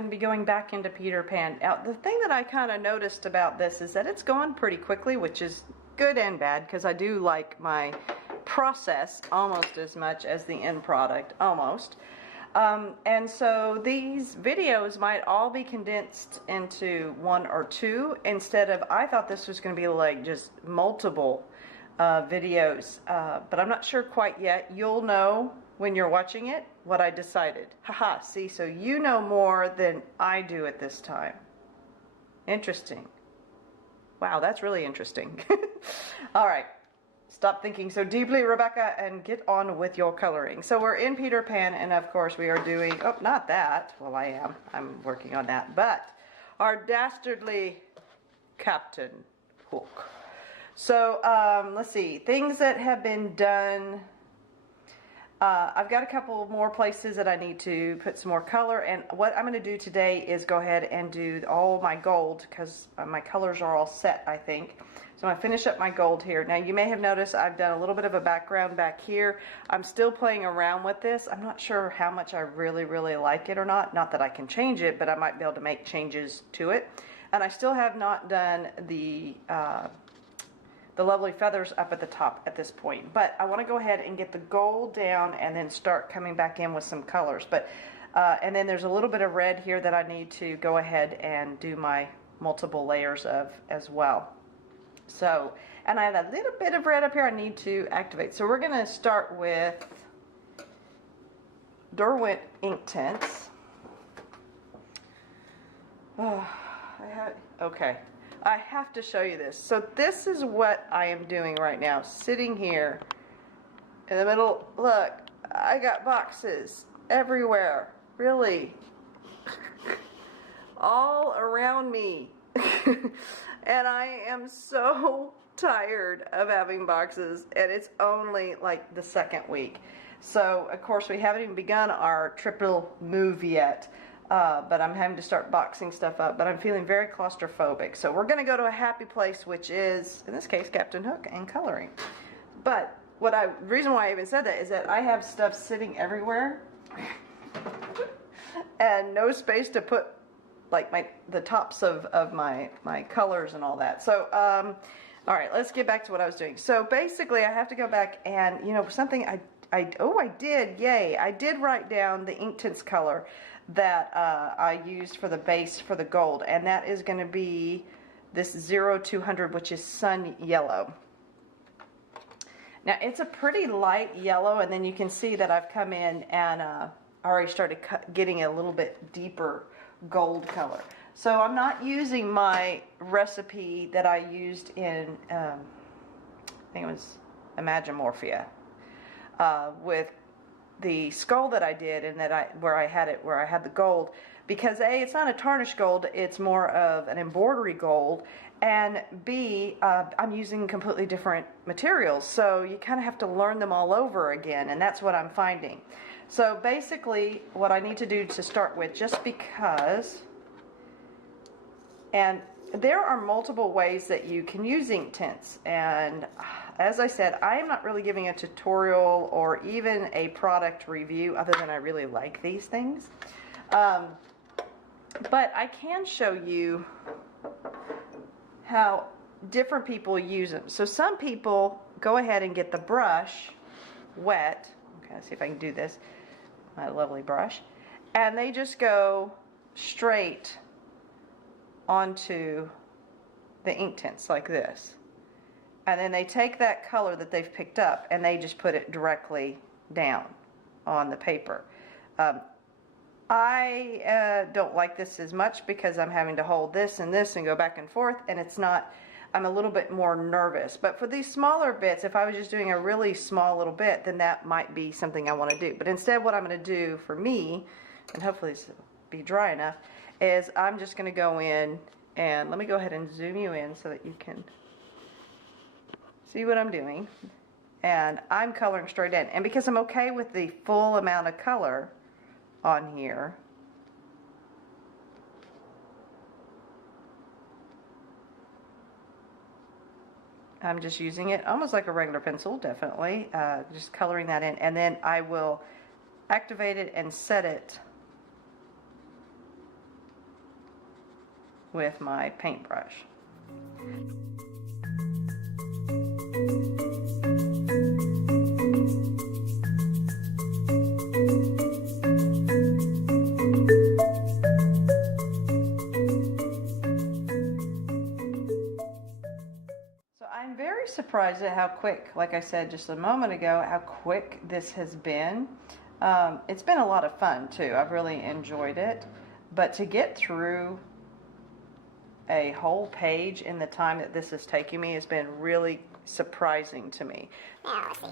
going to be going back into Peter Pan. Now, the thing that I kind of noticed about this is that it's going pretty quickly, which is good and bad, because I do like my process almost as much as the end product, almost. And so these videos might all be condensed into 1 or 2 instead of, I thought this was going to be like just multiple videos, but I'm not sure quite yet. You'll know when you're watching it what I decided. Haha, see, so you know more than I do at this time. Interesting. Wow, that's really interesting. All right. Stop thinking so deeply, Rebecca, and get on with your coloring. So we're in Peter Pan, and of course we are doing, oh, not that. Well, I am. I'm working on that. But our dastardly Captain Hook. So let's see. Things that have been done. I've got a couple more places that I need to put some more color, and what I'm going to do today is go ahead and do all my gold, because my colors are all set, I think. So I'm going to finish up my gold here. Now you may have noticed I've done a little bit of a background back here. I'm still playing around with this. I'm not sure how much I really like it or not. Not that I can change it, but I might be able to make changes to it. And I still have not done the lovely feathers up at the top at this point. But I want to go ahead and get the gold down and then start coming back in with some colors. But and then there's a little bit of red here that I need to go ahead and do my multiple layers of as well. So, and I have a little bit of red up here I need to activate. So we're going to start with Derwent Inktense. Oh, okay. I have to show you this. So this is what I am doing right now, sitting here in the middle. Look, I got boxes everywhere, really, all around me. And I am so tired of having boxes, and it's only like the second week. So of course we haven't even begun our triple move yet. But I'm having to start boxing stuff up, but I'm feeling very claustrophobic. So we're going to go to a happy place, which is, in this case, Captain Hook and coloring. But the reason why I even said that is that I have stuff sitting everywhere and no space to put like the tops of my colors and all that. So, all right, let's get back to what I was doing. So basically I have to go back and, you know, something I did write down the Inktense color that I used for the base for the gold, and that is going to be this 0200, which is sun yellow. Now it's a pretty light yellow, and then you can see that I've come in and already started getting a little bit deeper gold color. So I'm not using my recipe that I used in I think it was Imagimorphia with the skull that I did, and that where I had the gold, because A, it's not a tarnished gold, it's more of an embroidery gold, and B, I'm using completely different materials, so you kind of have to learn them all over again, and that's what I'm finding. So basically what I need to do to start with, just because, and there are multiple ways that you can use Inktense, and as I said, I am not really giving a tutorial or even a product review, other than I really like these things. But I can show you how different people use them. So some people go ahead and get the brush wet. Okay, let's see if I can do this. My lovely brush. And they just go straight onto the Inktense like this. And then they take that color that they've picked up and they just put it directly down on the paper. I don't like this as much because I'm having to hold this and go back and forth, and it's not, I'm a little bit more nervous. But for these smaller bits, if I was just doing a really small little bit, then that might be something I want to do. But instead what I'm going to do for me, and hopefully this will be dry enough, is I'm just going to go in, and let me go ahead and zoom you in so that you can see what I'm doing. And I'm coloring straight in. And because I'm okay with the full amount of color on here, I'm just using it almost like a regular pencil, definitely. Just coloring that in. And then I will activate it and set it with my paintbrush. I'm very surprised at how quick, like I said just a moment ago, how quick this has been. It's been a lot of fun too. I've really enjoyed it. But to get through a whole page in the time that this is taking me has been really surprising to me. Now, let's see.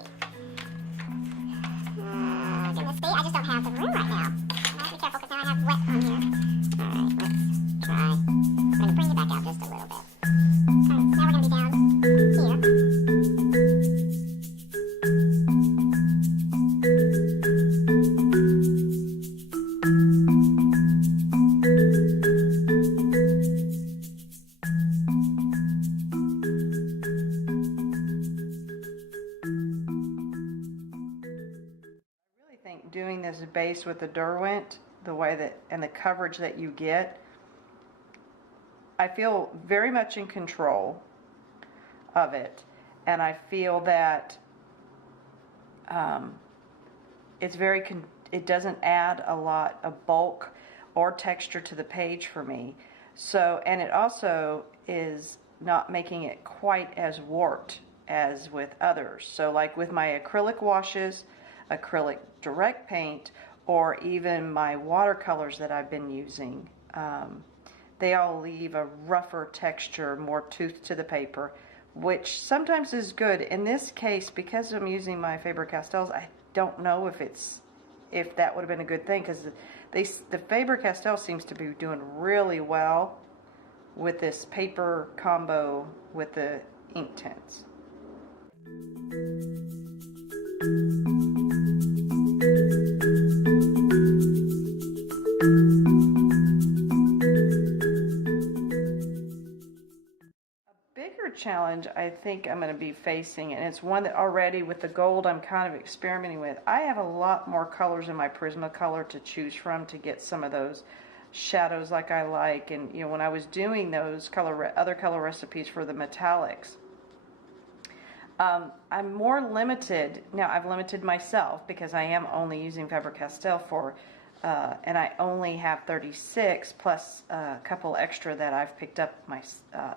Goodness, see, I just don't have the room right now. I have to be careful because now I have wet on here. Alright, let's try. I'm going to bring it back out just a little bit. Alright, now we're going to be down here. Doing this base with the Derwent, the way that and the coverage that you get, I feel very much in control of it, and I feel that it doesn't add a lot of bulk or texture to the page for me. So, and it also is not making it quite as warped as with others. So like with my acrylic washes, acrylic direct paint, or even my watercolors that I've been using, they all leave a rougher texture, more tooth to the paper, which sometimes is good. In this case, because I'm using my Faber Castells, I don't know if that would have been a good thing, because the Faber Castell seems to be doing really well with this paper combo with the Inktense. Challenge I think I'm going to be facing, and it's one that already with the gold I'm kind of experimenting with. I have a lot more colors in my Prismacolor to choose from to get some of those shadows like I like, and you know, when I was doing those other color recipes for the metallics, I'm more limited. Now I've limited myself because I am only using Faber Castell for and I only have 36 plus a couple extra that I've picked up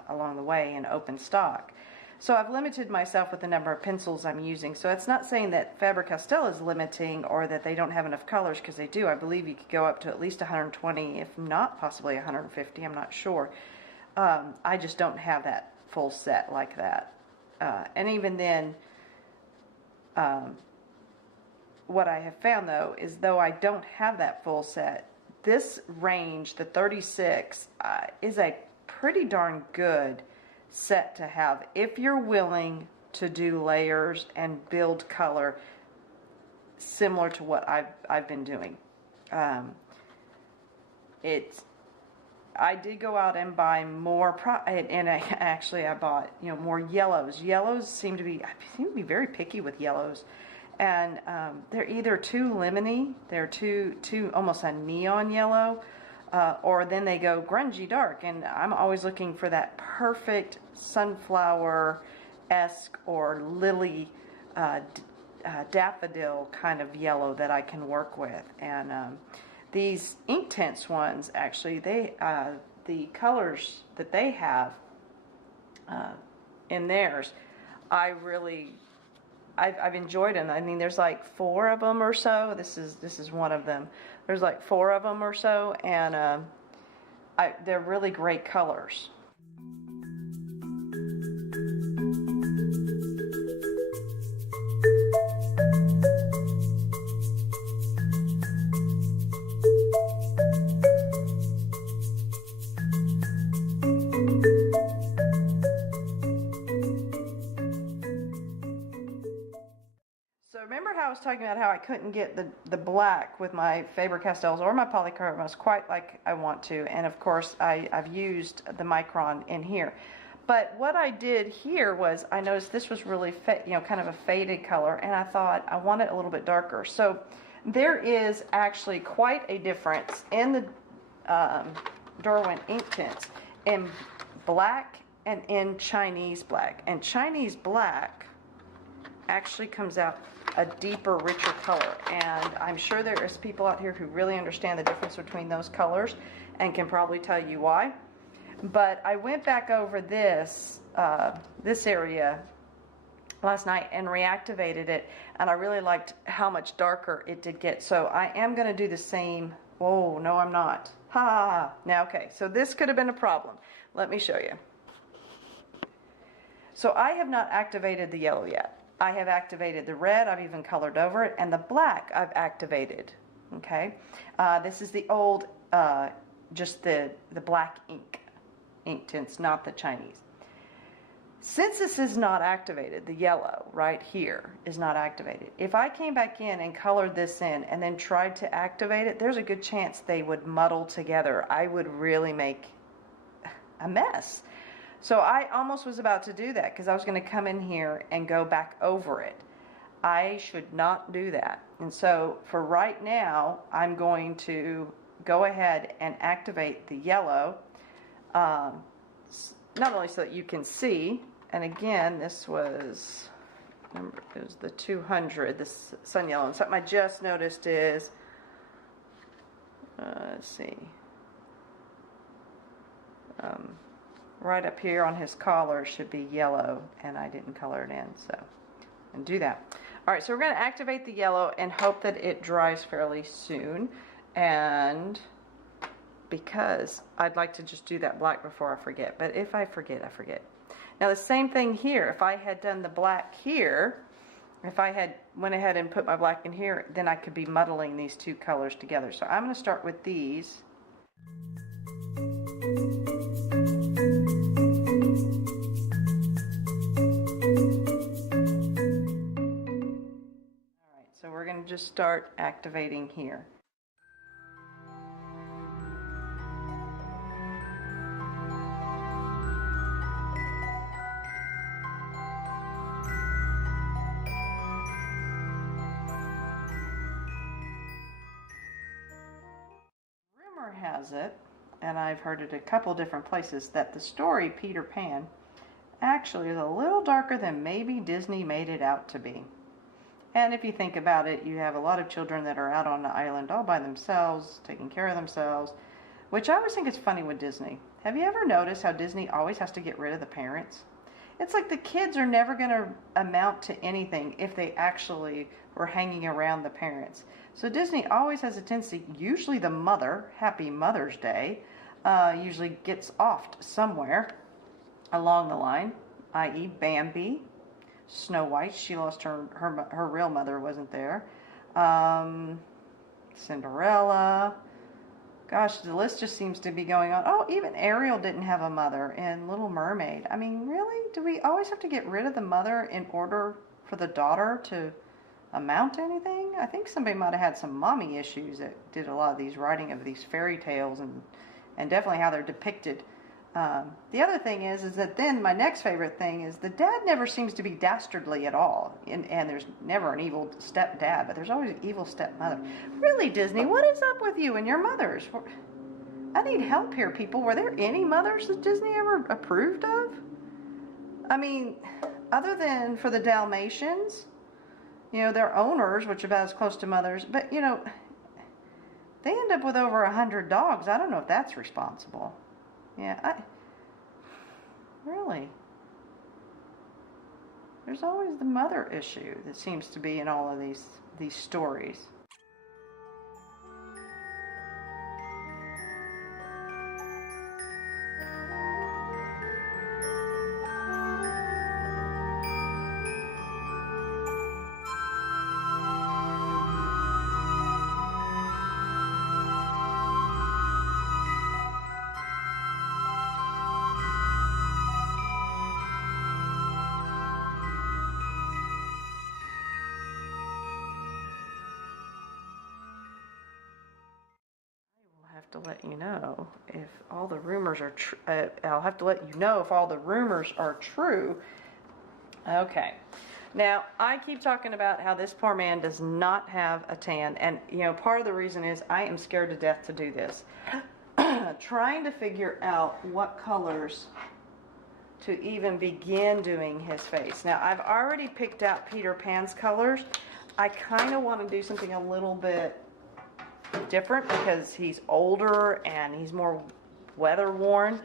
along the way in open stock. So I've limited myself with the number of pencils I'm using. So it's not saying that Faber Castell is limiting or that they don't have enough colors, because they do. I believe you could go up to at least 120, if not possibly 150. I'm not sure. I just don't have that full set like that. And even then, what I have found though is, though I don't have that full set, this range, the 36, is a pretty darn good set to have if you're willing to do layers and build color similar to what I've been doing. I did go out and buy more and I bought, you know, more yellows. Yellows I seem to be very picky with yellows. And they're either too lemony, they're too almost a neon yellow, or then they go grungy dark. And I'm always looking for that perfect sunflower-esque or lily daffodil kind of yellow that I can work with. And these Inktense ones, actually, the colors that they have in theirs, I've enjoyed them. I mean, there's like 4 of them or so. This is one of them. There's like 4 of them or so, and they're really great colors. Remember how I was talking about how I couldn't get the black with my Faber Castells or my polychromos quite like I want to, and of course I've used the Micron in here. But what I did here was I noticed this was really kind of a faded color, and I thought I want it a little bit darker. So there is actually quite a difference in the Derwent Inktense. in black and in Chinese black. And Chinese black actually comes out a deeper, richer color. And I'm sure there is people out here who really understand the difference between those colors and can probably tell you why. But I went back over this area last night and reactivated it, and I really liked how much darker it did get. So I am going to do the same. Oh, no, I'm not. Ha ha ha. Now, okay, so this could have been a problem. Let me show you. So I have not activated the yellow yet. I have activated the red. I've even colored over it, and the black I've activated. Okay, this is the old, just the black ink, Inktense, not the Chinese. Since this is not activated, the yellow right here is not activated. If I came back in and colored this in and then tried to activate it, there's a good chance they would muddle together. I would really make a mess. So I almost was about to do that because I was going to come in here and go back over it. I should not do that. And so for right now, I'm going to go ahead and activate the yellow, not only so that you can see. And again, this was, remember, it was the 200, this sun yellow. And something I just noticed is, let's see, right up here on his collar should be yellow, and I didn't color it in, so, and do that. All right, so we're going to activate the yellow and hope that it dries fairly soon. And because I'd like to just do that black before I forget, but if I forget, I forget. Now the same thing here. If I had done the black here, if I had went ahead and put my black in here, then I could be muddling these two colors together. So I'm going to start with these. All right, so we're going to just start activating here. Has it, and I've heard it a couple different places, that the story Peter Pan actually is a little darker than maybe Disney made it out to be. And if you think about it, you have a lot of children that are out on the island all by themselves, taking care of themselves, which I always think is funny with Disney. Have you ever noticed how Disney always has to get rid of the parents? It's like the kids are never going to amount to anything if they actually were hanging around the parents. So Disney always has a tendency, usually the mother, Happy Mother's Day, usually gets offed somewhere along the line, i.e. Bambi, Snow White, she lost her real mother, wasn't there, Cinderella, gosh, the list just seems to be going on. Oh, even Ariel didn't have a mother in Little Mermaid. I mean, really? Do we always have to get rid of the mother in order for the daughter to amount to anything? I think somebody might have had some mommy issues that did a lot of these writing of these fairy tales, and definitely how they're depicted. The other thing is that then my next favorite thing is the dad never seems to be dastardly at all, and there's never an evil stepdad, but there's always an evil stepmother. Really, Disney, what is up with you and your mothers? I need help here, people. Were there any mothers that Disney ever approved of? I mean, other than for the Dalmatians, you know, they're owners, which are about as close to mothers, but, you know, they end up with over 100 dogs. I don't know if that's responsible. Yeah, really. There's always the mother issue that seems to be in all of these stories. To let you know if all the rumors are true. I'll have to let you know if all the rumors are true. Okay. Now, I keep talking about how this poor man does not have a tan, and, you know, part of the reason is I am scared to death to do this. trying to figure out what colors to even begin doing his face. Now, I've already picked out Peter Pan's colors. I kind of want to do something a little bit different because he's older and he's more weather worn,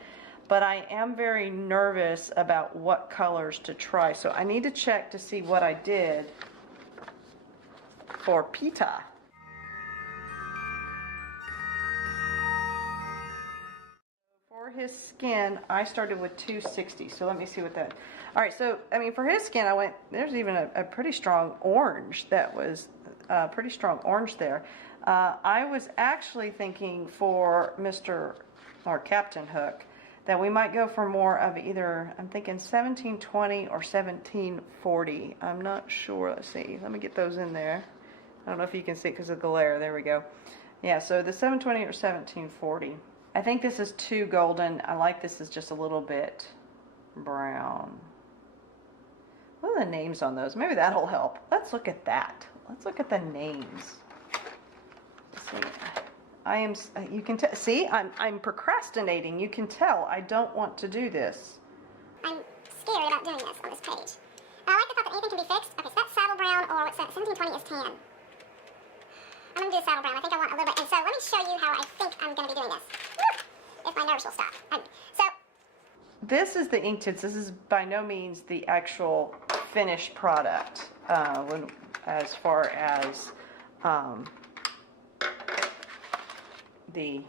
but I am very nervous about what colors to try. So I need to check to see what I did for Peter. For his skin, I started with 260. So let me see what that. All right, so I mean, for his skin, I went. There's even a pretty strong orange. That was pretty strong orange there. I was actually thinking for Mr. or Captain Hook that we might go for more of either. I'm thinking 1720 or 1740. I'm not sure. Let's see. Let me get those in there. I don't know if you can see it because of the glare. There we go. Yeah, so the 720 or 1740. I think this is too golden. I like this is just a little bit brown. What are the names on those? Maybe that'll help. Let's look at that. Let's look at the names. Let's see. I am. You can see. I'm procrastinating. You can tell. I don't want to do this. I'm scared about doing this on this page. But I like the thought that anything can be fixed. Okay, so that's saddle brown, or what's that? 1720 is tan. I'm going to do saddle brown. I think I want a little bit. And so let me show you how I think I'm going to be doing this. If my nerves will stop. So this is the Inktense. This is by no means the actual finished product as far as the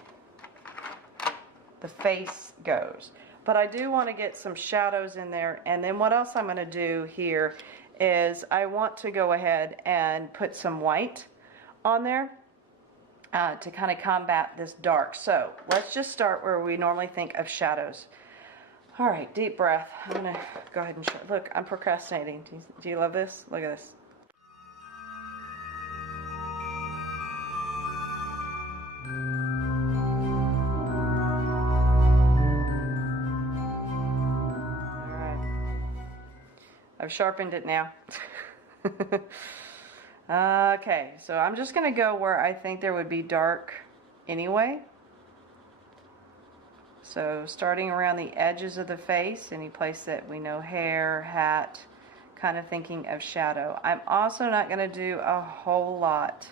face goes. But I do want to get some shadows in there. And then what else I'm going to do here is I want to go ahead and put some white on there to kind of combat this dark. So let's just start where we normally think of shadows. All right, deep breath. I'm going to go ahead and show. Look, I'm procrastinating. Do you love this? Look at this. All right. I've sharpened it now. Okay, so I'm just going to go where I think there would be dark anyway. So starting around the edges of the face, any place that we know, hair, hat, kind of thinking of shadow. I'm also not going to do a whole lot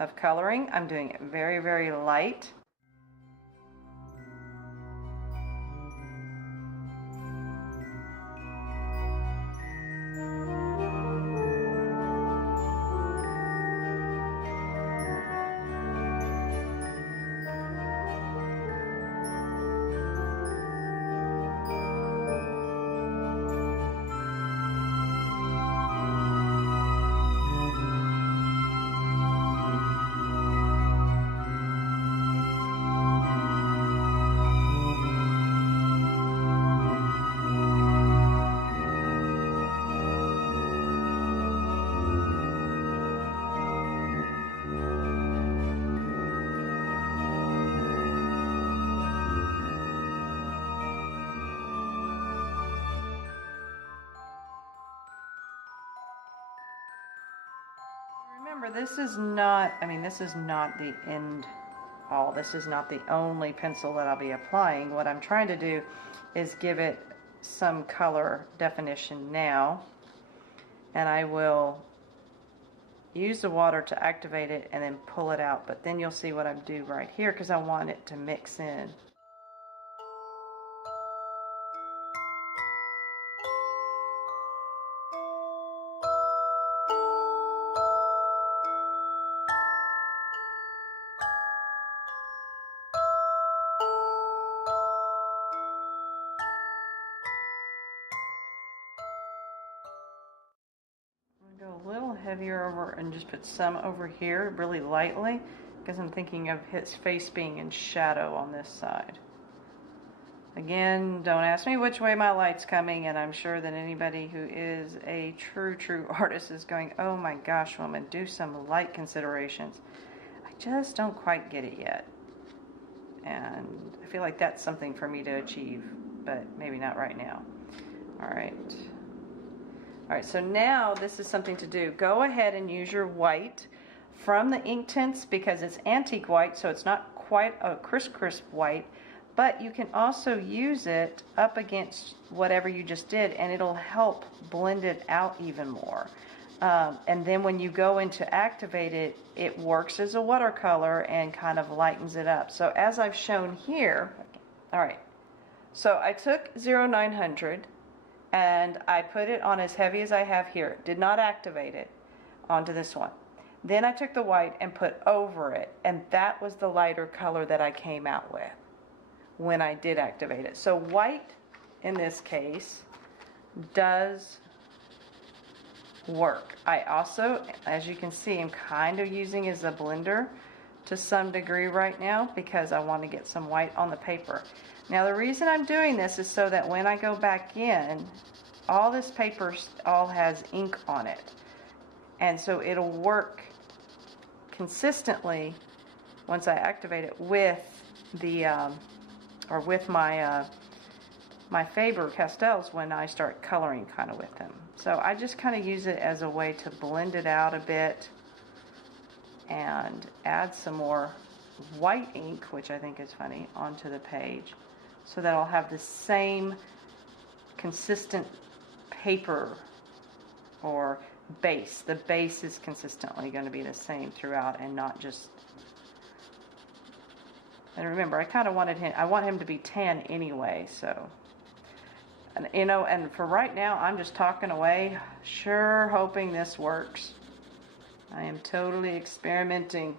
of coloring. I'm doing it very, very light. Remember, this is not, this is not the end all. This is not the only pencil that I'll be applying. What I'm trying to do is give it some color definition now. And I will use the water to activate it and then pull it out. But then you'll see what I do right here because I want it to mix in. Go a little heavier over and just put some over here really lightly because I'm thinking of his face being in shadow on this side. Again, don't ask me which way my light's coming, and I'm sure that anybody who is a true artist is going, oh my gosh, woman, do some light considerations. I just don't quite get it yet. And I feel like that's something for me to achieve, but maybe not right now. All right. All right, so now this is something to do. Go ahead and use your white from the Inktense because it's antique white, so it's not quite a crisp white, but you can also use it up against whatever you just did, and it'll help blend it out even more. And then when you go in to activate it, it works as a watercolor and kind of lightens it up. So as I've shown here, all right, so I took 0900 and I put it on as heavy as I have here, did not activate it onto this one. Then I took the white and put over it, and that was the lighter color that I came out with when I did activate it. So white in this case does work. I also, as you can see, I'm kind of using as a blender to some degree right now because I want to get some white on the paper. Now the reason I'm doing this is so that when I go back in, all this paper all has ink on it, and so it'll work consistently once I activate it with the with my my Faber Castells when I start coloring kind of with them. So I just kind of use it as a way to blend it out a bit and add some more white ink, which I think is funny, onto the page so that I'll have the same consistent paper or base. The base is consistently going to be the same throughout and not just... And remember, I kind of wanted him, I want him to be tan anyway, so... And, you know, and for right now, I'm just talking away, sure hoping this works. I am totally experimenting.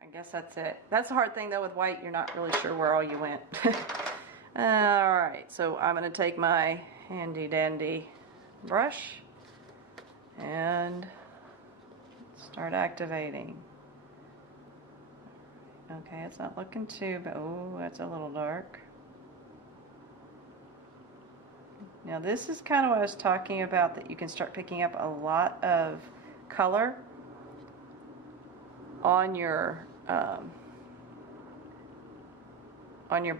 I guess that's it. That's the hard thing though with white, you're not really sure where all you went. Alright, so I'm going to take my handy dandy brush and start activating. Okay, it's not looking too bad. Oh, that's a little dark. Now this is kind of what I was talking about, that you can start picking up a lot of color on your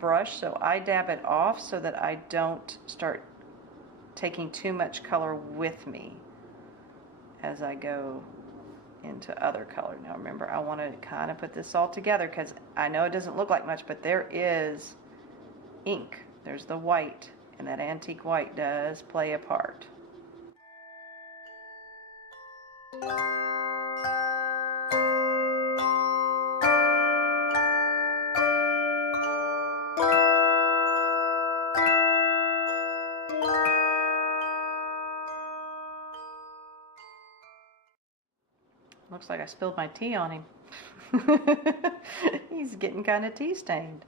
brush, so I dab it off so that I don't start taking too much color with me as I go into other color. Now remember, I want to kind of put this all together because I know it doesn't look like much, but there is ink. There's the white, and that antique white does play a part. Looks like I spilled my tea on him. He's getting kind of tea stained.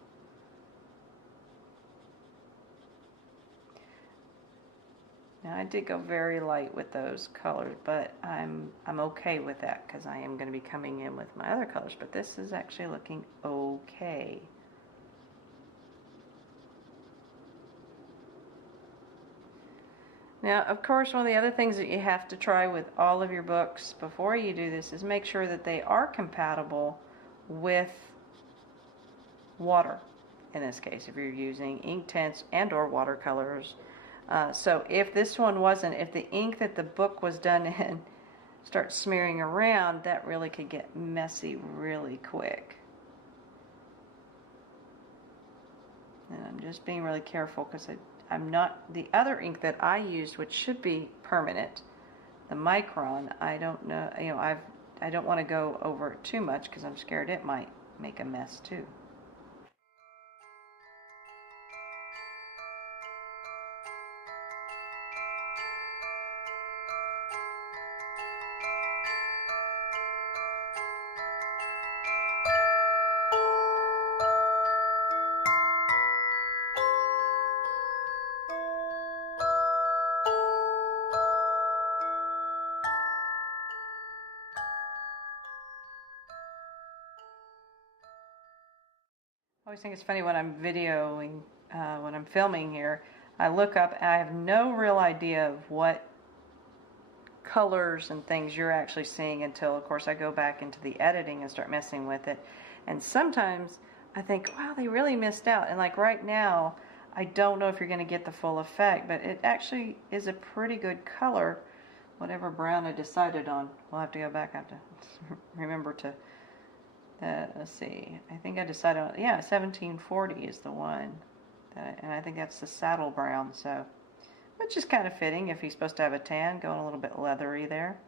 Now I did go very light with those colors, but I'm okay with that because I am going to be coming in with my other colors, but this is actually looking okay. Now, of course, one of the other things that you have to try with all of your books before you do this is make sure that they are compatible with water. In this case, if you're using Inktense and or watercolors. So if this one wasn't, if the ink that the book was done in starts smearing around, that really could get messy really quick. And I'm just being really careful because I'm not, the other ink that I used, which should be permanent, the Micron, I don't know, you know, I don't want to go over it too much because I'm scared it might make a mess too. I always think it's funny when I'm videoing, when I'm filming here, I look up and I have no real idea of what colors and things you're actually seeing until, of course, I go back into the editing and start messing with it. And sometimes I think, wow, they really missed out. And like right now, I don't know if you're going to get the full effect, but it actually is a pretty good color. Whatever brown I decided on, we'll have to go back. I have to remember to, let's see, I think I decided on, yeah, 1740 is the one. And I think that's the saddle brown, so, which is kind of fitting if he's supposed to have a tan, going a little bit leathery there.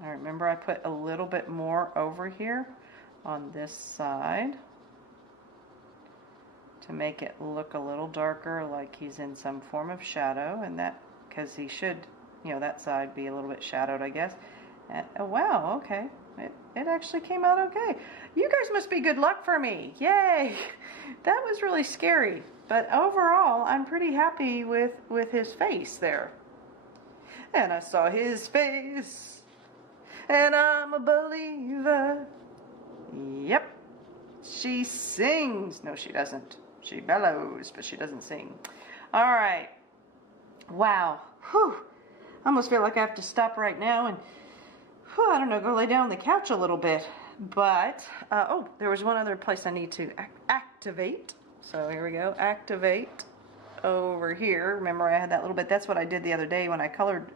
I remember I put a little bit more over here on this side to make it look a little darker, like he's in some form of shadow, and that, because he should, you know, that side be a little bit shadowed, I guess. And, oh wow, okay. It actually came out okay. You guys must be good luck for me. Yay! That was really scary. But overall, I'm pretty happy with his face there. And I saw his face, and I'm a believer. Yep. She sings. No, she doesn't. She bellows, but she doesn't sing. All right. Wow. Whew. I almost feel like I have to stop right now and, I don't know, go lay down on the couch a little bit. But, oh, there was one other place I need to activate. So here we go. Activate over here. Remember I had that little bit. That's what I did the other day when I colored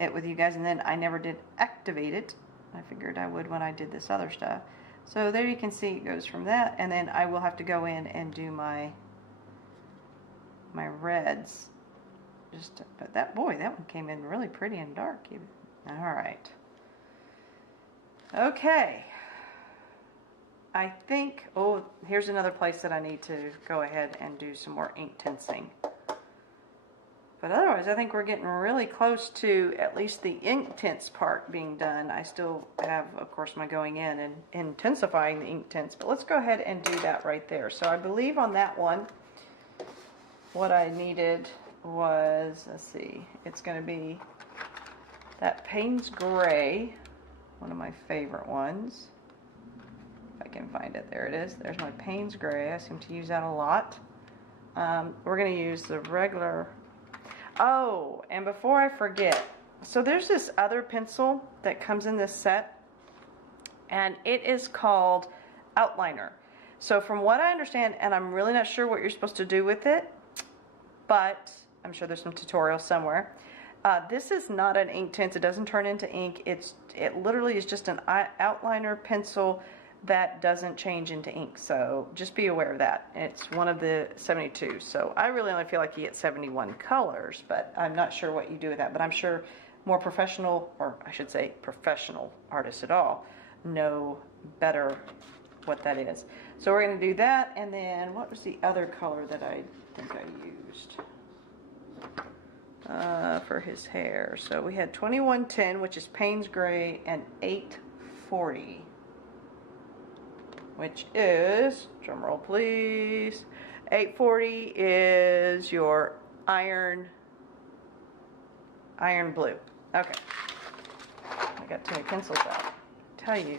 it with you guys. And then I never did activate it. I figured I would when I did this other stuff. So there you can see it goes from that. And then I will have to go in and do my reds. But that, boy, that one came in really pretty and dark. All right. Okay, I think, oh, here's another place that I need to go ahead and do some more ink tensing. But otherwise, I think we're getting really close to at least the Inktense part being done. I still have, of course, my going in and intensifying the Inktense, but let's go ahead and do that right there. So I believe on that one, what I needed was, let's see, it's going to be that Payne's Gray. One of my favorite ones. If I can find it. There it is. There's my Payne's Gray. I seem to use that a lot. We're going to use the regular. Oh, and before I forget, so there's this other pencil that comes in this set, and it is called Outliner. So from what I understand, and I'm really not sure what you're supposed to do with it, but I'm sure there's some tutorial somewhere. This is not an Inktense. It doesn't turn into ink. It literally is just an outliner pencil that doesn't change into ink. So just be aware of that. It's one of the 72. So I really only feel like you get 71 colors, but I'm not sure what you do with that. But I'm sure more professional, or I should say professional artists at all, know better what that is. So we're going to do that. And then what was the other color that I think I used? For his hair. So we had 2110, which is Payne's Gray, and 840, which is, drum roll please, 840 is your iron blue. Okay. I got too many pencils out. I tell you.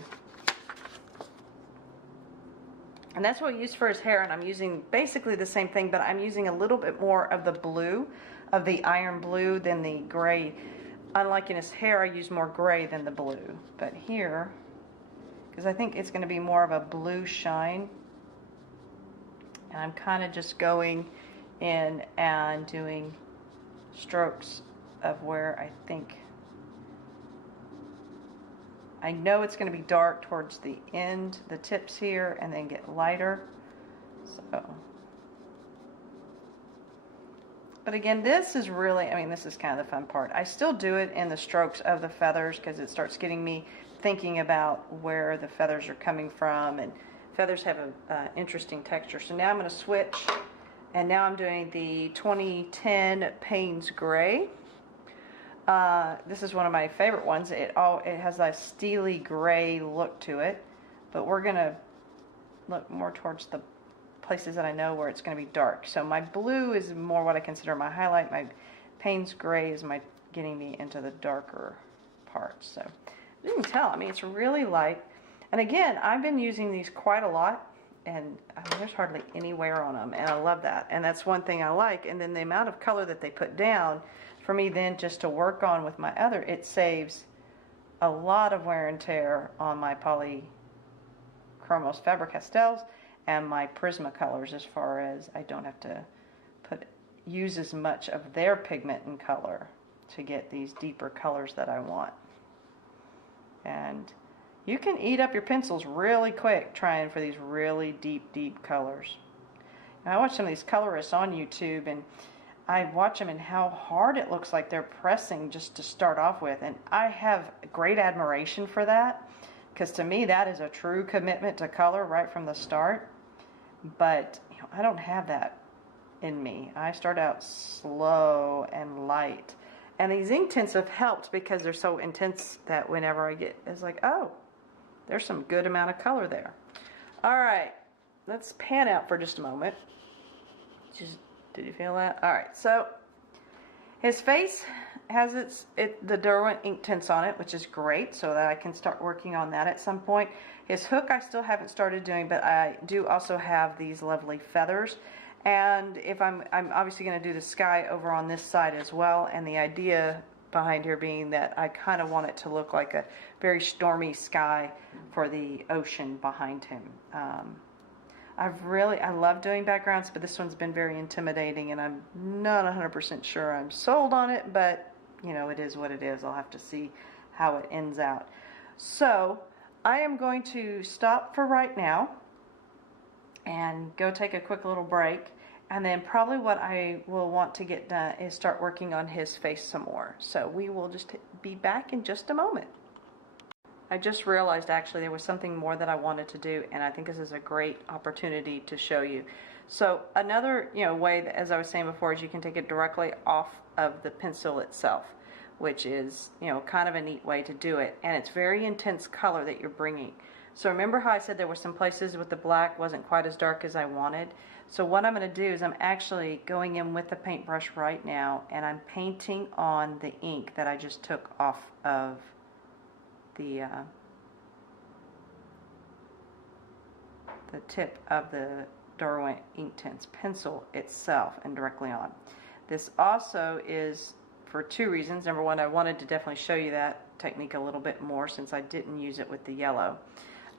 And that's what we used for his hair, and I'm using basically the same thing, but I'm using a little bit more of the blue, of the iron blue, than the gray. Unlike in his hair, I use more gray than the blue. But here, because I think it's going to be more of a blue shine, and I'm kind of just going in and doing strokes of where I think, I know it's going to be dark towards the end, the tips here, and then get lighter. So, but again, this is really, I mean, this is kind of the fun part. I still do it in the strokes of the feathers because it starts getting me thinking about where the feathers are coming from, and feathers have an interesting texture. So now I'm going to switch, and now I'm doing the 2010 Payne's Gray. This is one of my favorite ones. It has a steely gray look to it, but we're going to look more towards the places that I know where it's going to be dark. So my blue is more what I consider my highlight. My Payne's Gray is my getting me into the darker parts. So you can tell, I mean, it's really light. And again, I've been using these quite a lot, and I mean, there's hardly any wear on them, and I love that. And that's one thing I like. And then the amount of color that they put down for me then just to work on with my other, it saves a lot of wear and tear on my Polychromos Faber Castells and my Prismacolors, as far as I don't have to use as much of their pigment and color to get these deeper colors that I want. And you can eat up your pencils really quick trying for these really deep colors. Now, I watch some of these colorists on YouTube, and I watch them and how hard it looks like they're pressing just to start off with. And I have great admiration for that, because to me that is a true commitment to color right from the start. But you know, I don't have that in me. I start out slow and light. And these Inktense have helped because they're so intense that whenever I get, it's like, oh, there's some good amount of color there. All right, let's pan out for just a moment. Did you feel that? All right, so his face has the Derwent Inktense on it, which is great, so that I can start working on that at some point. His hook I still haven't started doing, but I do also have these lovely feathers. And if I'm obviously going to do the sky over on this side as well, and the idea behind here being that I kind of want it to look like a very stormy sky for the ocean behind him. I love doing backgrounds, but this one's been very intimidating, and I'm not 100% sure I'm sold on it, but you know, it is what it is. I'll have to see how it ends out. So I am going to stop for right now and go take a quick little break, and then probably what I will want to get done is start working on his face some more. So we will just be back in just a moment. I just realized actually there was something more that I wanted to do, and I think this is a great opportunity to show you. So another way that, as I was saying before, is you can take it directly off of the pencil itself, which is kind of a neat way to do it, and it's very intense color that you're bringing. So remember how I said there were some places with the black wasn't quite as dark as I wanted? So what I'm going to do is I'm actually going in with the paintbrush right now, and I'm painting on the ink that I just took off of the tip of the Derwent Inktense pencil itself and directly on. This also is for two reasons. Number one, I wanted to definitely show you that technique a little bit more since I didn't use it with the yellow.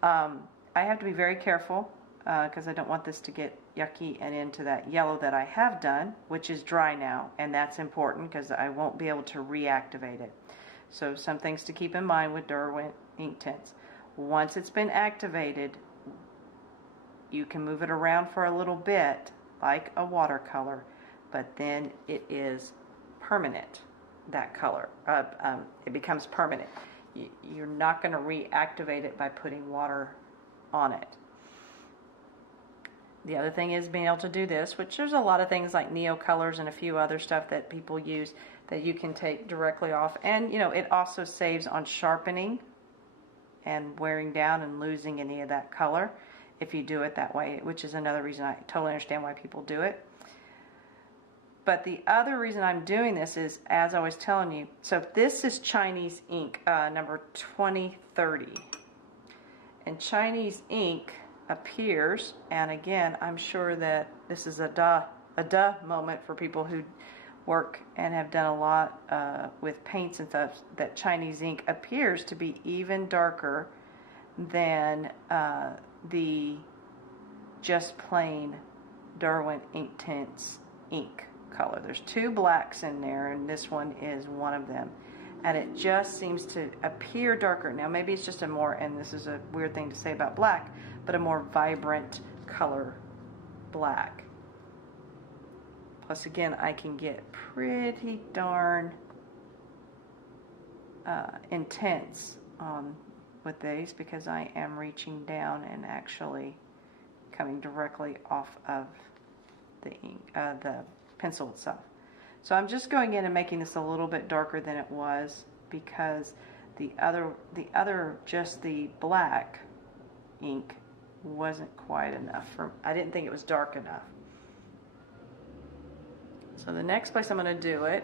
I have to be very careful because I don't want this to get yucky and into that yellow that I have done, which is dry now, and that's important because I won't be able to reactivate it. So some things to keep in mind with Derwent Inktense. Once it's been activated, you can move it around for a little bit like a watercolor, but then it is permanent, that color. It becomes permanent. You're not going to reactivate it by putting water on it. The other thing is being able to do this, which there's a lot of things like Neo colors and a few other stuff that people use that you can take directly off. And it also saves on sharpening and wearing down and losing any of that color if you do it that way, which is another reason I totally understand why people do it. But the other reason I'm doing this is, as I was telling you, so this is Chinese ink, number 2030. And Chinese ink appears, and again, I'm sure that this is a duh moment for people who work and have done a lot with paints and stuff, that Chinese ink appears to be even darker than the just plain Derwent Inktense ink color. There's two blacks in there, and this one is one of them, and it just seems to appear darker. Now maybe it's just a more, and this is a weird thing to say about black, but a more vibrant color black. Plus again, I can get pretty darn intense with these because I am reaching down and actually coming directly off of the ink, the pencil itself. So I'm just going in and making this a little bit darker than it was because the other just the black ink wasn't quite enough I didn't think it was dark enough. So the next place I'm going to do it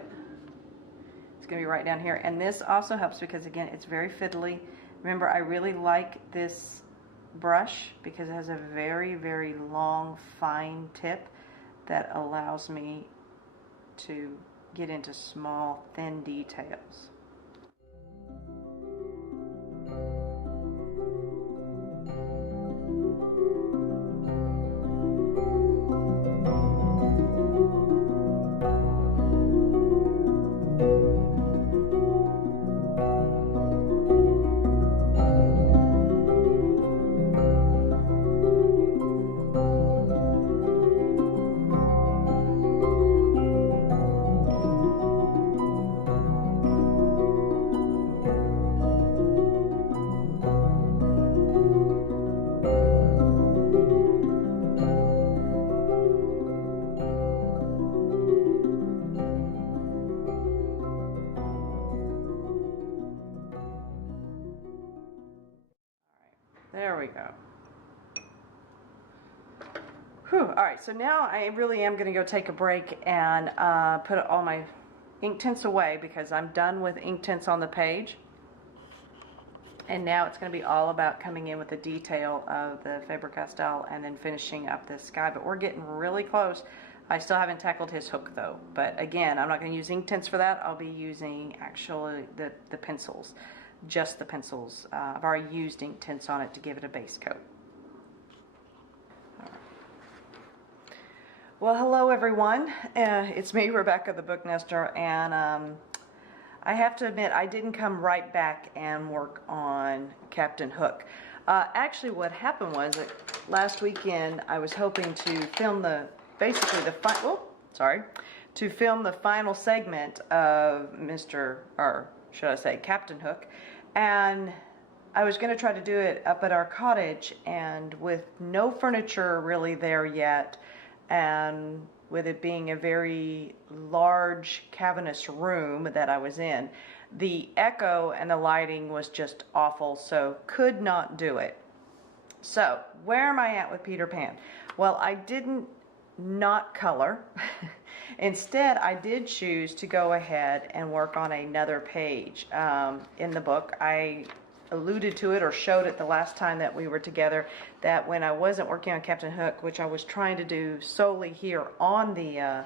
is going to be right down here, and this also helps because again it's very fiddly. Remember, I really like this brush because it has a very, very long, fine tip that allows me to get into small, thin details. There we go. Whew. All right, so now I really am going to go take a break and put all my Inktense away because I'm done with Inktense on the page. And now it's going to be all about coming in with the detail of the Faber Castell and then finishing up this sky. But we're getting really close. I still haven't tackled his hook though. But again, I'm not going to use Inktense for that. I'll be using actually the pencils. Just the pencils. I've already used Inktense on it to give it a base coat. Well, hello everyone. It's me, Rebecca, the Book Nester, and I have to admit I didn't come right back and work on Captain Hook. Actually, what happened was that last weekend I was hoping to film to film the final segment of Captain Hook, and I was going to try to do it up at our cottage, and with no furniture really there yet, and with it being a very large cavernous room that I was in, the echo and the lighting was just awful, so could not do it. So where am I at with Peter Pan? Well, I didn't not color. Instead, I did choose to go ahead and work on another page in the book. I alluded to it or showed it the last time that we were together, that when I wasn't working on Captain Hook, which I was trying to do solely here on the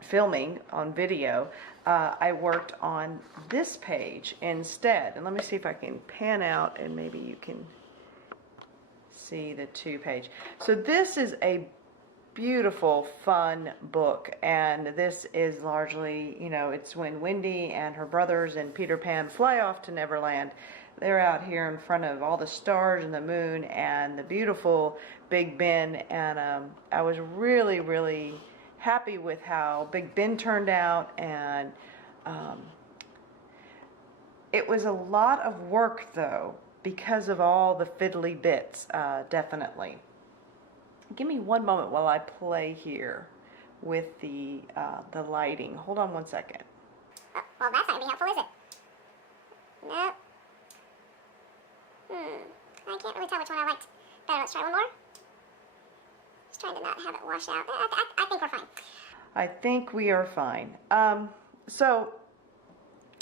filming on video, I worked on this page instead. And let me see if I can pan out and maybe you can see the 2-page. So this is a beautiful, fun book, and this is largely, it's when Wendy and her brothers and Peter Pan fly off to Neverland. They're out here in front of all the stars and the moon and the beautiful Big Ben, and I was really, really happy with how Big Ben turned out, and it was a lot of work though because of all the fiddly bits, definitely. Give me one moment while I play here with the lighting. Hold on one second. Oh, well, that's not going to be helpful, is it? Nope. I can't really tell which one I liked better. Let's try one more. Just trying to not have it wash out. I think we're fine. I think we are fine. So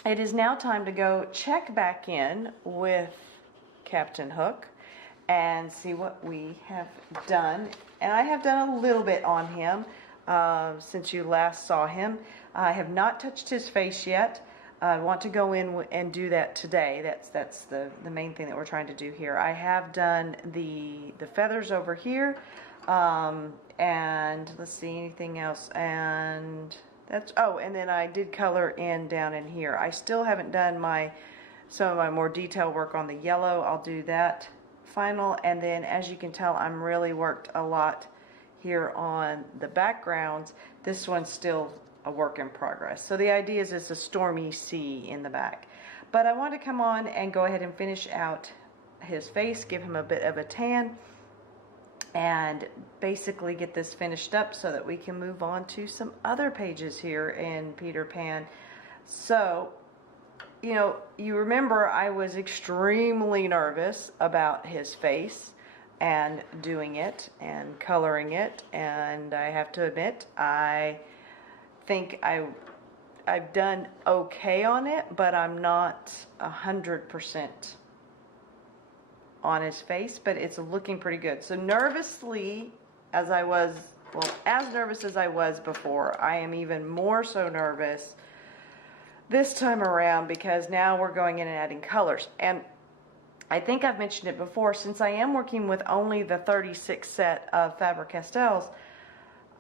it is now time to go check back in with Captain Hook and see what we have done. And I have done a little bit on him since you last saw him. I have not touched his face yet. I want to go in and do that today. That's the main thing that we're trying to do here. I have done the feathers over here, and let's see, anything else, and that's, oh, and then I did color in down in here. I still haven't done some of my more detailed work on the yellow. I'll do that final, and then as you can tell, I'm really worked a lot here on the backgrounds. This one's still a work in progress. So the idea is it's a stormy sea in the back. But I want to come on and go ahead and finish out his face, give him a bit of a tan, and basically get this finished up so that we can move on to some other pages here in Peter Pan. So, you remember I was extremely nervous about his face and doing it and coloring it, and I have to admit I think I've done okay on it, but I'm not 100% on his face, but it's looking pretty good. So nervously, as I was, well, as nervous as I was before, I am even more so nervous this time around because now we're going in and adding colors. And I think I've mentioned it before, since I am working with only the 36 set of Faber Castells,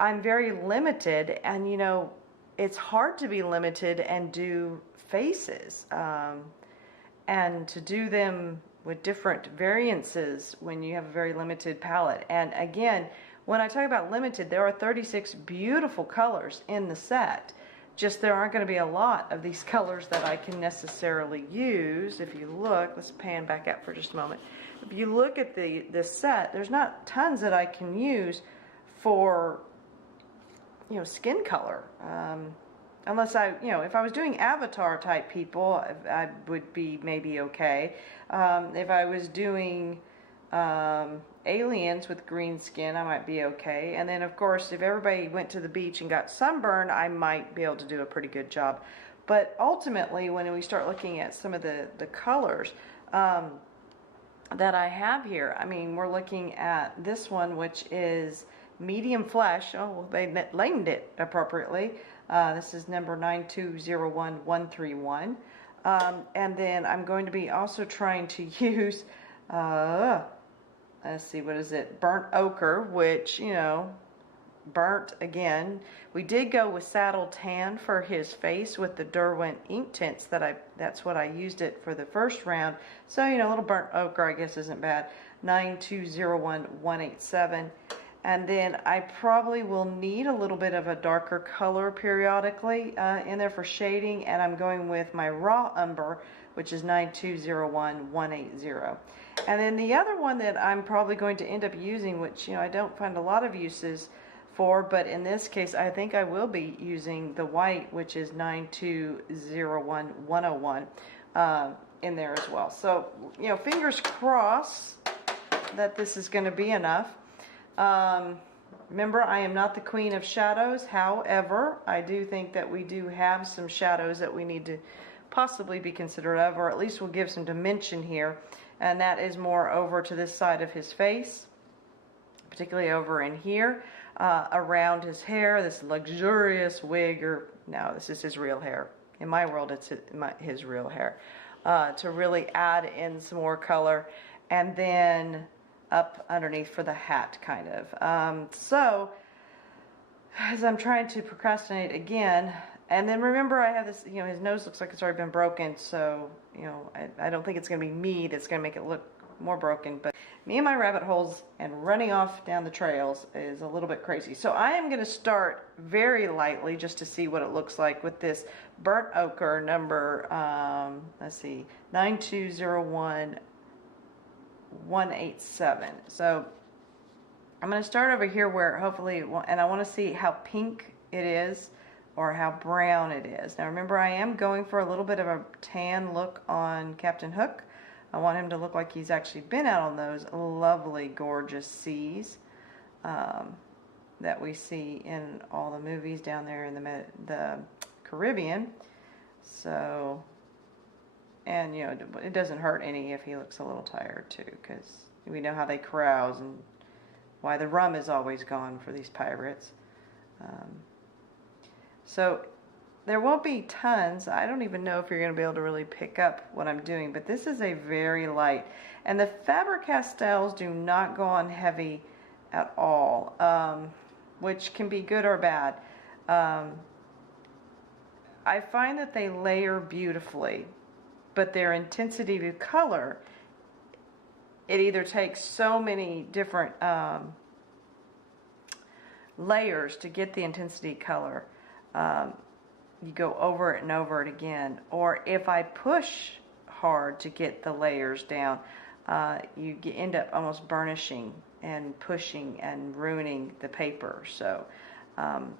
I'm very limited, and you know, it's hard to be limited and do faces, and to do them with different variances when you have a very limited palette. And again, when I talk about limited, there are 36 beautiful colors in the set. Just there aren't going to be a lot of these colors that I can necessarily use. If you look, let's pan back out for just a moment. If you look at this set, there's not tons that I can use for, you know, skin color. Unless I, you know, if I was doing avatar type people, I would be maybe okay. If I was doing aliens with green skin, I might be okay. And then of course, if everybody went to the beach and got sunburn, I might be able to do a pretty good job. But ultimately, when we start looking at some of the colors that I have here, I mean, we're looking at this one, which is medium flesh. Oh, well, they named it appropriately. This is number 9201131. And then I'm going to be also trying to use, let's see, what is it? Burnt ochre, which, you know, burnt again. We did go with saddle tan for his face with the Derwent Inktense. That's what I used it for the first round. So, you know, a little burnt ochre, I guess, isn't bad. 9201187. And then I probably will need a little bit of a darker color periodically in there for shading. And I'm going with my raw umber, which is 9201180. And then the other one that I'm probably going to end up using, which, you know, I don't find a lot of uses for, but in this case, I think I will be using the white, which is 9201101 in there as well. So, you know, fingers crossed that this is going to be enough. Remember, I am not the queen of shadows. However, I do think that we do have some shadows that we need to possibly be considerate of, or at least we'll give some dimension here. And that is more over to this side of his face, particularly over in here, around his hair, this luxurious wig, or no, this is his real hair. In my world, it's his real hair. To really add in some more color. And then up underneath for the hat, kind of. So, as I'm trying to procrastinate again, and then remember I have this, you know, his nose looks like it's already been broken, so, you know, I don't think it's going to be me that's going to make it look more broken, but me and my rabbit holes and running off down the trails is a little bit crazy. So I am going to start very lightly just to see what it looks like with this burnt ochre number, let's see, 9201187. So I'm going to start over here where hopefully, and I want to see how pink it is or how brown it is. Now remember, I am going for a little bit of a tan look on Captain Hook. I want him to look like he's actually been out on those lovely, gorgeous seas that we see in all the movies down there in the Caribbean. So, and you know, it doesn't hurt any if he looks a little tired too, because we know how they carouse and why the rum is always gone for these pirates. So there won't be tons. I don't even know if you're going to be able to really pick up what I'm doing, but this is a very light. And the Faber Castells do not go on heavy at all, which can be good or bad. I find that they layer beautifully, but their intensity to color, it either takes so many different layers to get the intensity color. You go over it and over it again, or if I push hard to get the layers down, you end up almost burnishing and pushing and ruining the paper. So I'm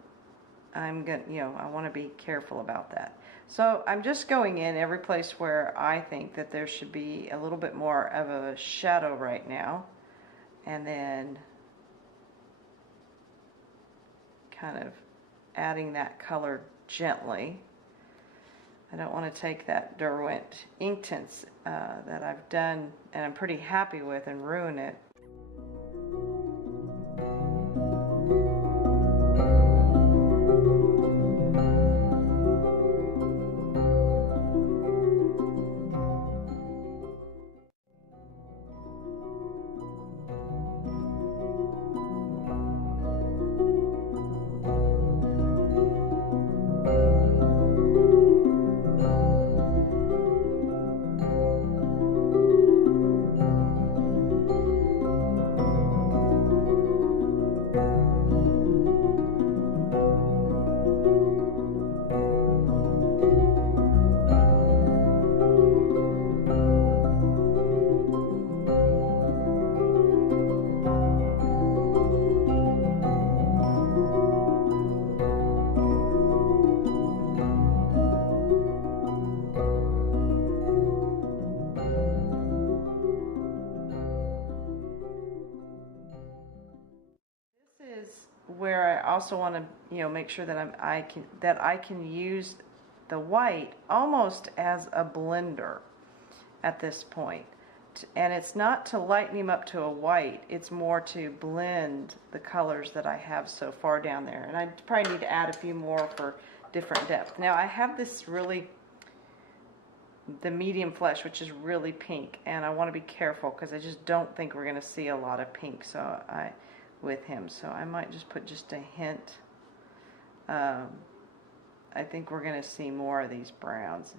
gonna, you know, I want to be careful about that. So I'm just going in every place where I think that there should be a little bit more of a shadow right now, and then kind of adding that color gently. I don't want to take that Derwent Inktense that I've done and I'm pretty happy with and ruin it. Where I also want to, make sure that I can use the white almost as a blender at this point. And it's not to lighten him up to a white, it's more to blend the colors that I have so far down there. And I probably need to add a few more for different depth. Now I have this the medium flesh, which is really pink, and I want to be careful because I just don't think we're going to see a lot of pink with him, so I might just put just a hint. I think we're going to see more of these browns.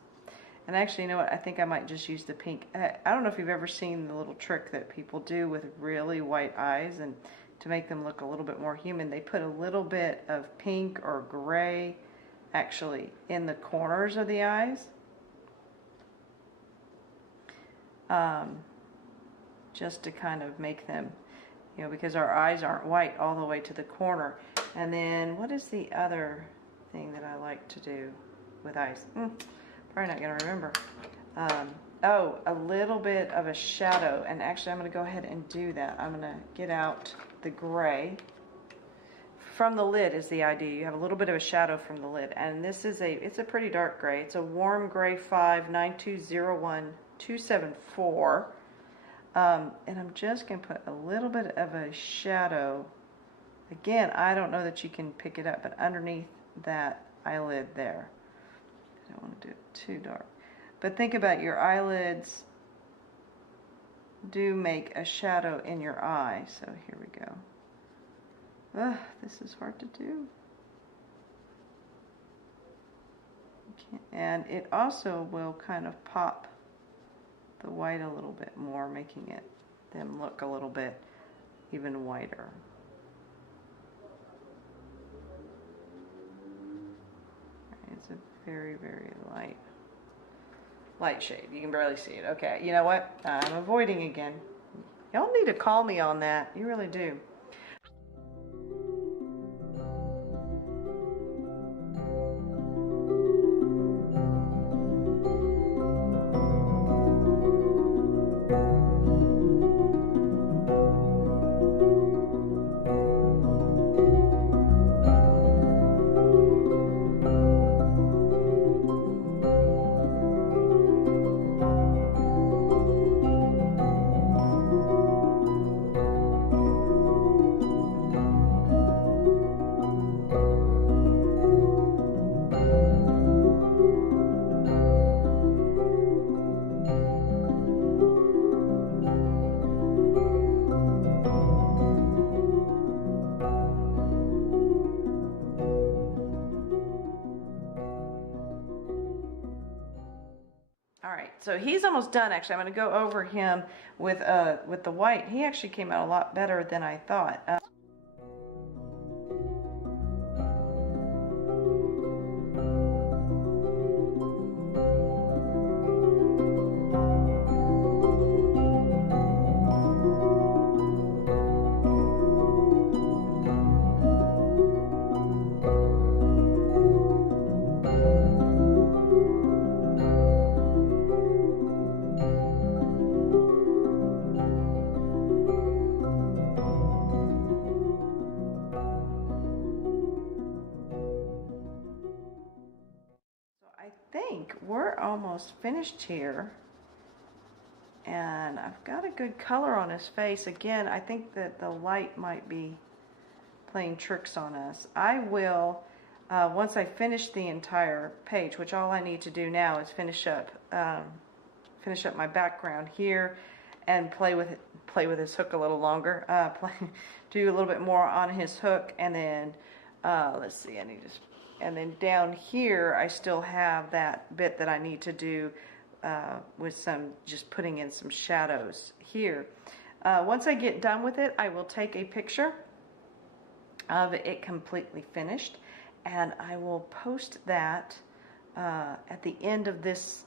And actually, you know what, I think I might just use the pink. I don't know if you've ever seen the little trick that people do with really white eyes, and to make them look a little bit more human, they put a little bit of pink or gray actually in the corners of the eyes. Just to kind of make them, because our eyes aren't white all the way to the corner. And then what is the other thing that I like to do with eyes? Probably not going to remember. Oh, a little bit of a shadow. And actually I'm going to go ahead and do that. I'm going to get out the gray. From the lid is the idea. You have a little bit of a shadow from the lid. And this is it's a pretty dark gray. It's a warm gray 59201-274. And I'm just going to put a little bit of a shadow. Again, I don't know that you can pick it up, but underneath that eyelid there. I don't want to do it too dark. But think about your eyelids do make a shadow in your eye. So here we go. Ugh, this is hard to do. And it also will kind of pop the white a little bit more, making them look a little bit even whiter. It's a very, very light shade. You can barely see it. Okay, you know what? I'm avoiding again. Y'all need to call me on that. You really do. So he's almost done. Actually, I'm going to go over him with the white. He actually came out a lot better than I thought. almost finished here. And I've got a good color on his face. Again, I think that the light might be playing tricks on us. I will, once I finish the entire page, which all I need to do now is finish up my background here and play with his hook a little longer. Do a little bit more on his hook, and then let's see, and then down here I still have that bit that I need to do with just putting in some shadows here. Once I get done with it, I will take a picture of it completely finished, and I will post that at the end of this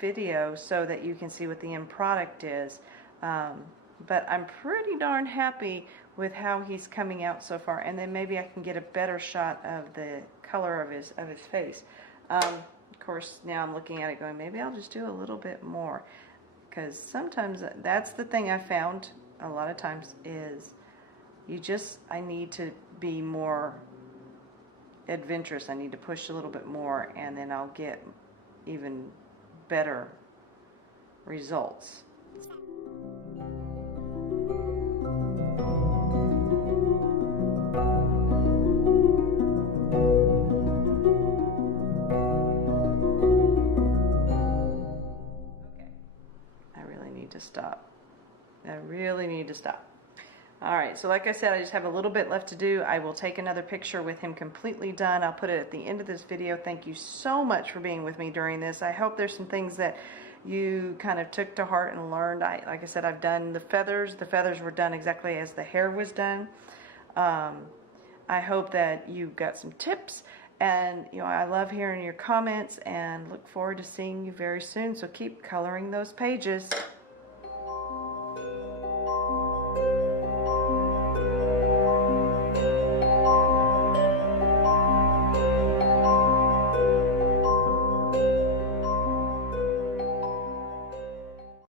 video so that you can see what the end product is. But I'm pretty darn happy with how he's coming out so far, and then maybe I can get a better shot of the color of his face. Of course, now I'm looking at it going, maybe I'll just do a little bit more, because sometimes that's the thing I found a lot of times is I need to be more adventurous. I need to push a little bit more, and then I'll get even better results. Okay, I really need to stop. I really need to stop. Alright, so like I said, I just have a little bit left to do. I will take another picture with him completely done. I'll put it at the end of this video. Thank you so much for being with me during this. I hope there's some things that you kind of took to heart and learned. Like I said, I've done the feathers. The feathers were done exactly as the hair was done. I hope that you got some tips. And, I love hearing your comments and look forward to seeing you very soon. So keep coloring those pages.